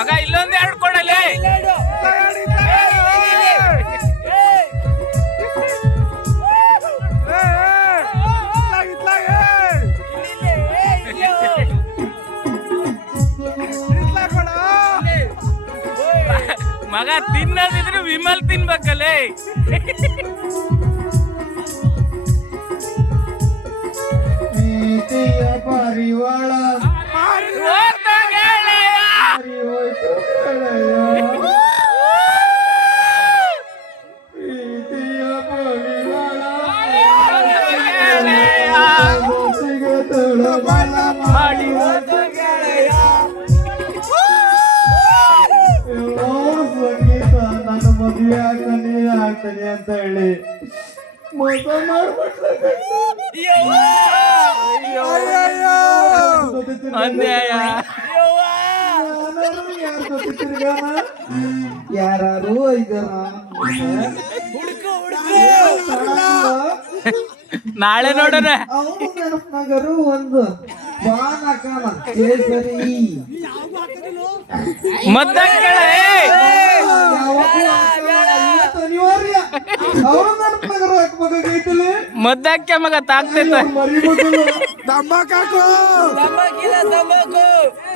ಮಗ ಇಲ್ಲೊಂದು ಎರಡು ಕೊಡಲಿ. ಮಗ ತಿನ್ನೋದಿದ್ರೆ ವಿಮಲ್ ತಿನ್ಬೇಕಲ್ಲೇ. ಪ್ರೀತಿಯ ಪರಿವಾಳ ಪ್ರೀತಿಯ ಪರಿವಾಳ ಸಂಗೀತ ನನ್ನ ಮದುವೆ ಆಗ್ತಾನೆ ಆಗ್ತಾನೆ ಅಂತ ಹೇಳಿ ಮೋಸ ಮಾಡ್ಬಿಟ್ಲ. ಯಾರು ನಾಳೆ ನೋಡೋಣ. ಅವನು ನೆನಪನಾಗರು ಒಂದು ಬಾನಕನ ಕೇಸರಿ ಅನಿವಾರ್ಯ. ಅವನು ನೆನಪನಾಗರು ಹಾಕ್ಬೇಕಾಗೈತಲ್ಲ ಮದ್ದಕ್ಕೆ ಮಗ ತಾಗ್ತೈತ. ಮರಿಬೇಕು. ತಂಬಾಕು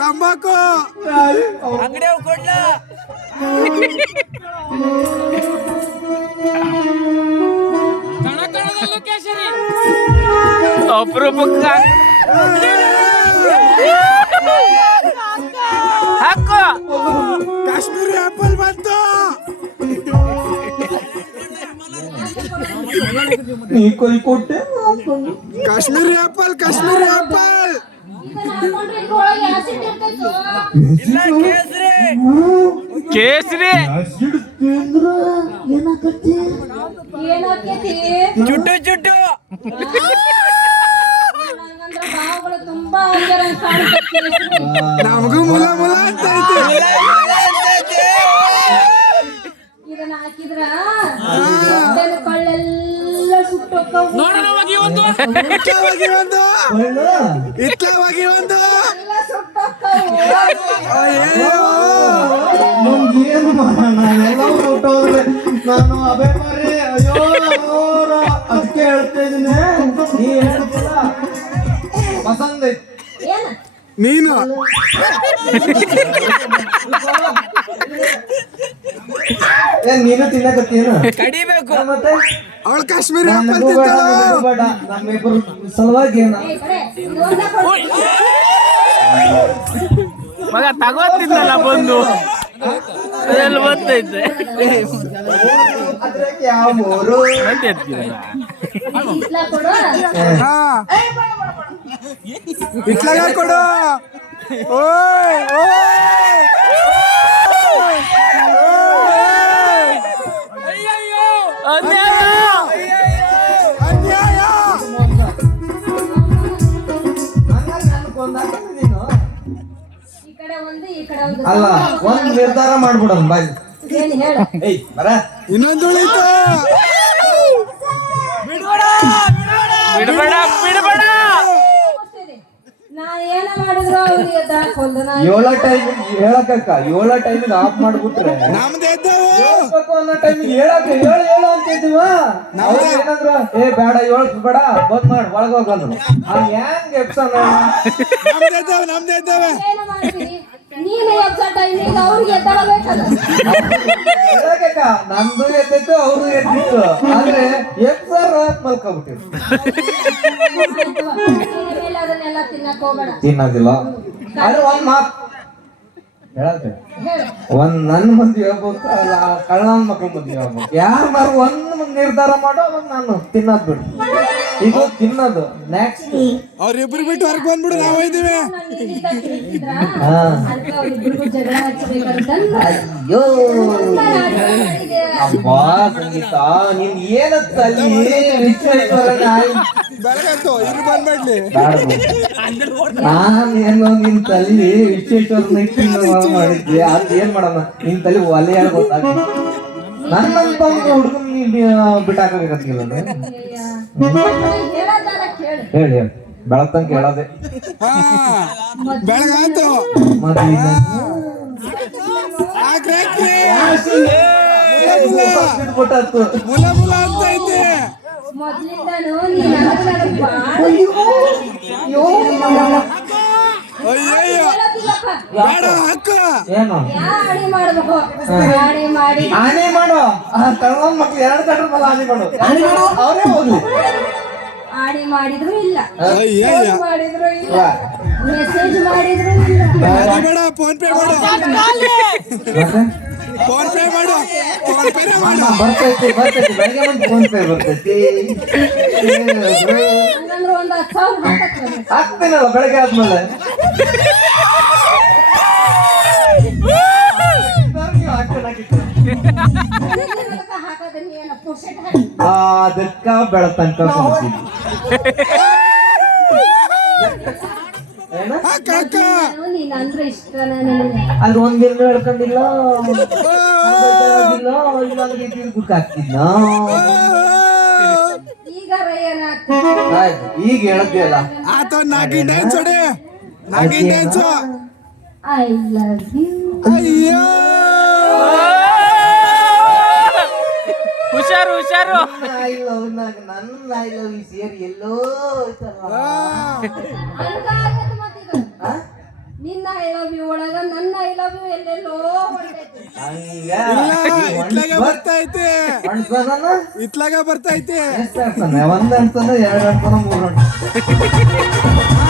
ತಂಬಾಕು ಅಂಗಡಿ ಕೊಡ್ಲ. ಅಪರೂಪಕ್ಕ ಹಾಕೋ. ಕಾಶ್ಮೀರಿ ಆಪಲ್ ಬಂತು. ನೀ ಕೊಯ್ ಕೊಟ್ಟೆ. ಕಾಶ್ಮೀರಿ ಆಪಲ್ ಕಾಶ್ಮೀರಿ ಆಪಲ್ ಇಲ್ಲ ಕೇಸರಿ ಚುಟ್ಟು ಚುಟ್ಟು ನಮಗೂ ಮುಲ ಮುಲ ಅಂತ ಐತೆ. ಇದನ್ನ ಹಾಕಿದ್ರ ಕಳ್ಳೆಲ್ಲ ಸುಟ್ಟೋಗ್ತಾವ. ಇತ್ಲವಾಗಿ ಒಂದು ಇತ್ಲವಾಗಿ ಒಂದು ಏನು ಮಾಡೋಣ ಎಲ್ಲವೂ ಹೊಟ್ಟೋದ್ರೆ ನಾನು ಅಬೇ ಮಾರಿ. ಅಯ್ಯೋ ಅದಕ್ಕೆ ಹೇಳ್ತಾ ಇದೀನಿ. ನೀ ಹೇಳ್ತಿಲ್ಲ ಪಸಂದ್ ಐತಿ ನೀನು ನೀನು ತಿನ್ನಕತ್ತೀನು ಕಡಿಬೇಕು. ಮತ್ತೆ ಅವಳು ಕಾಶ್ಮೀರಿ ಆಪಲ್ ನನಗೂ ಬೇಡ, ನಿನಗೂ ಬೇಡ. ನಮ್ಮಿಬ್ಬರು ಸಲುವಾಗಿ ಮಗ ತಗೋತಿದ್ದಲ್ಲ ಬಂದು ಅದೆಲ್ಲ ಬರ್ತೈತೆ. ಯಾವ ಮೂರು ಇತ್ಲಾಗ ಕೊಡು. ಓಯ್ ಅನ್ಯಾಯ. ಅಲ್ಲ ಒಂದ್ ನಿರ್ಧಾರ ಮಾಡ್ಬಿಡೋಣ ಬಾಯ್. ಏಯ್ ಬರ ಇನ್ನೊಂದು ಉಳಿತು. ಬಿಡಬೇಡ ಬಿಡಬೇಡ. ಏಳ ಟೈಮ್ ಹೇಳಕ್ಕ ಏಳ ಟೈಮಿಗೆ ಆಫ್ ಮಾಡ್ಬಿಟ್ರೆ ನಮ್ದು ಎದ್ದವು ಅನ್ನೋ ಟೈಮಿಗೆ ಹೇಳಕ್ಕ ಹೇಳು ಅಂತಿದ್ದೀವ. ಅವ್ರು ಏನಂದ್ರ ಏ ಬೇಡ ಏಳ್ ಬೇಡ ಬಂದ್ ಮಾಡಿ ಒಳಗ್ ಹೋಗಂದ್ರು. ಹೆಂಗ್ ಎಪ್ಸನ ನಮ್ದು ಎದ್ದವೆ. ನಂದು ಎದ್ದಿತ್ತು ಅವ್ರು ಎದ್ದಿತ್ತು. ಆದ್ರೆ ಎಪ್ಸರ್ ಮಲ್ಕೊಬಿಟ್ಟಿರು. ತಿನ್ನೋದಿಲ್ಲ. ಆದ್ರೆ ಒಂದ್ ಮಾತ್ ಹೇಳತ್ತೆ. ಒಂದ್ ನನ್ ಮಂದಿ ಹೇಳ್ಬೇಕು, ಅಲ್ಲ ಕಳ್ಳನ ಮಕ್ಳ ಮಂದಿ ಹೇಳ್ಬೇಕು. ಯಾರು ಒಂದ್ ನಿರ್ಧಾರ ಮಾಡೋ ಅವಾಗ ನಾನು ತಿನ್ನೋದ್ ಬಿಡು. ಇದು ತಿನ್ನೋದು ನೆಕ್ಸ್ಟ್ ಅವ್ರಿಬ್ರು ಬಿಟ್ಟು ಹೊರಗೆ ಬಂದ್ಬಿಡು. ನಾವು ಇದ್ದೀವಿ. ಅಯ್ಯೋ ಅಬ್ಬಾ ಸಂಗೀತ ನೀನ್ ಏನತ್ತ ಅಲ್ಲಿ ಬೆಳಗಾಯ್ತು ಇಲ್ಲಿ ಬಂದ್ಬಿಡ್ಲಿ. ನಾನೇನು ನಿನ್ ತಲ್ಲಿ ವಿಶ್ವೇಶ್ವರನ ಮಾಡಿದ್ವಿ. ಅದ್ ಏನ್ ಮಾಡೋಣ ನಿನ್ ತಲೆ ಒಲೆ ಗೊತ್ತಾಗ ನನ್ನಂತ ಹುಡುಗನ್ ಬಿಟ್ಟಾಕಬೇಕಂತಿಲ್ಲ. ಹೇಳಿ ಬೆಳತಂಕ ಹೇಳೋದೆ ಬೆಳಗಾಯ್ತು. ಮದ್ವೆ ಹಾಕ್ರಿ ಹಾಕ್ರಿ ಬಿಟ್ಬಿಟ್ಟಾತು. ಮುಲ ಮುಲ ಅಂತ ಐತೆ ಮೊದ್ಲಿಂದಾನು ನೀನ್ ನನಗ್ ಬಾಳ ಅಯ್ಯಯ್ಯೋ ಹೇಳೋದಿಲ್ಲಪ್ಪ. ಬೇಡ ಹಾಕು ಏನು ಯಾ ಅಡಿ ಮಾಡ್ಬೇಕು ಅಡಿ ಮಾಡಿ ಆನೆ ಮಾಡು ಕಳ್ಕೊಂಡ್ ಮಕ್ಳು 2 ತಟ್ರ ಮೇಲೆ ಆನೆ ಮಾಡು ಅವರೇ ಹೋಗ್ಲಿ. ಆಡಿ ಮಾಡಿದ್ರು ಇಲ್ಲ ಅಯ್ಯಯ್ಯ ಫೋನ್ ಮಾಡಿದ್ರು ಇಲ್ಲ ಮೆಸೇಜ್ ಮಾಡಿದ್ರು ಇಲ್ಲ ಬೇಡ ಬೇಡ ಫೋನ್ ಪೇ ಮಾಡು ಮತ್ತೆ ಫೋನ್ ಪೇ ಮಾಡು ಫೋನ್ ಪೇ ಮಾಡು ಬರ್ತೈತಿ ಬೆಳಗ್ಗೆ ಬಂದು ಫೋನ್ ಪೇ ಬರ್ತೈತಿ. ಹಂಗಂದ್ರೆ ಒಂದ್ 10,000 ಹಾಕಕ್ಕೆ ಹಾಕ್ತೀನಲ್ಲ ಬೆಳಗ್ಗೆ ಆದ್ಮೇಲೆ. ಹಾಕೋದ ನೀನ ಪುರ್ಸೆಟ್ ಅದಕ್ಕ ಬೆಳತಂಕ ಕುಂತಿದ್ವಿ. ಏನ ಹಾಕ ಹಾಕ ನೀನ್ ಅಂದ್ರೆ ಇಷ್ಟ ನನಗೆ ಅದು ಒಂದಿನ ಹೇಳ್ಕೊಂಡಿಲ್ಲ ಇಲ್ಲಾಂದ್ರೆ ಬುಕ್ ಹಾಕ್ತಿದ್ನ. ಈಗ ಏನಾಗ್ತ ಆಯ್ತು ಈಗ ಹೇಳದ್ದಿಲ್ಲ. ಆತ ನಾಗಿನ್ ಡ್ಯಾನ್ಸ್ ಹೊಡೆ Nagin dance I love you ಅಯ್ಯೋ ಹುಷಾರು ಐ ಲವ್ ನನ್ನ ಐ ಲವ್ ಯು ಸೇರಿ ಎಲ್ಲೋ ಐತಲ್ಲ. ಹಂಗಾಗತ್ತೆ ಮತ್ತೀಗ ಆ? ನಿನ್ನ ಐ ಲವ್ ಯು ಒಳಗ ನನ್ನ ಐ ಲವ್ ಯು ಎಲ್ಲೆಲ್ಲೋ ಹೊರಟೈತಿ ಹಂಗ ಇತ್ಲಾಗ ಬರ್ತೈತೆ ಅಣ್ಸನ ಇತ್ಲಾಗ ಬರ್ತೈತೆ ಎಷ್ಟು ಅಣ್ಸನ? 1 ಅಣ್ಸನ 2 ಅಣ್ಸನ 3 ಅಣ್ಸನ